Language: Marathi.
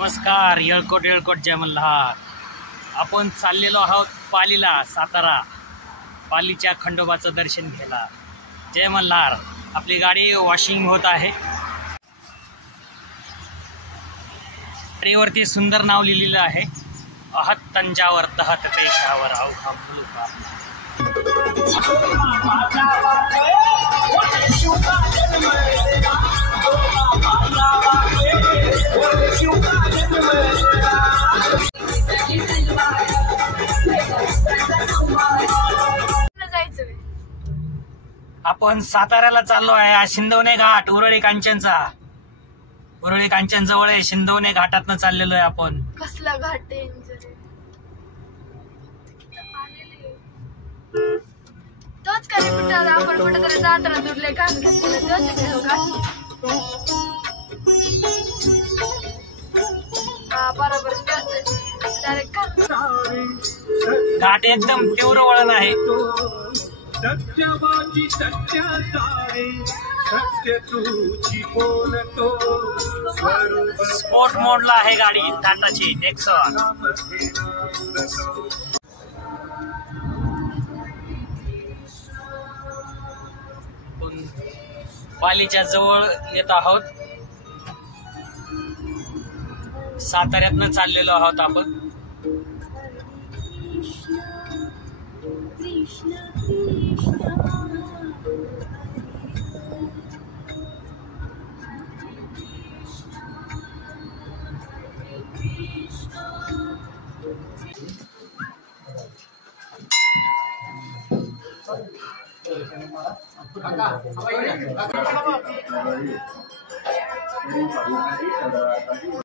नमस्कार. येळकोट जय मल्हार. आपण चाललेलो आहोत पालीला, सातारा. पालीच्या खंडोबाचं दर्शन घ्यायला. जय मल्हार. आपली गाडी वॉशिंग होत आहे. गाडीवरती सुंदर नाव लिहिलेलं आहे, अहत तंजावर तहत पेशावर अवघा मुलुका. आपण साताऱ्याला चाललो आहे. शिंदवणे घाट, उरळी कांचनचा. उरळी कांचन जवळ आहे. शिंदवणे घाटातनं चाललेलो आहे आपण. कसला घाट आहे? तोच कधी कुठं आपण कुठेतरी जाताना दुर्ले घाट घेतलेलं तोच का? बरोबर डायरेक्ट घाट एकदम तीव्र वळण आहे. सत्यवाची सत्य सारे सत्य तुझी बोलतो. स्पोर्ट मोडला आहे गाडी टाटाची नेक्सॉन. पालीच्या जवळ येत आहोत. साताऱ्यातनं चाललेलो आहोत आपण.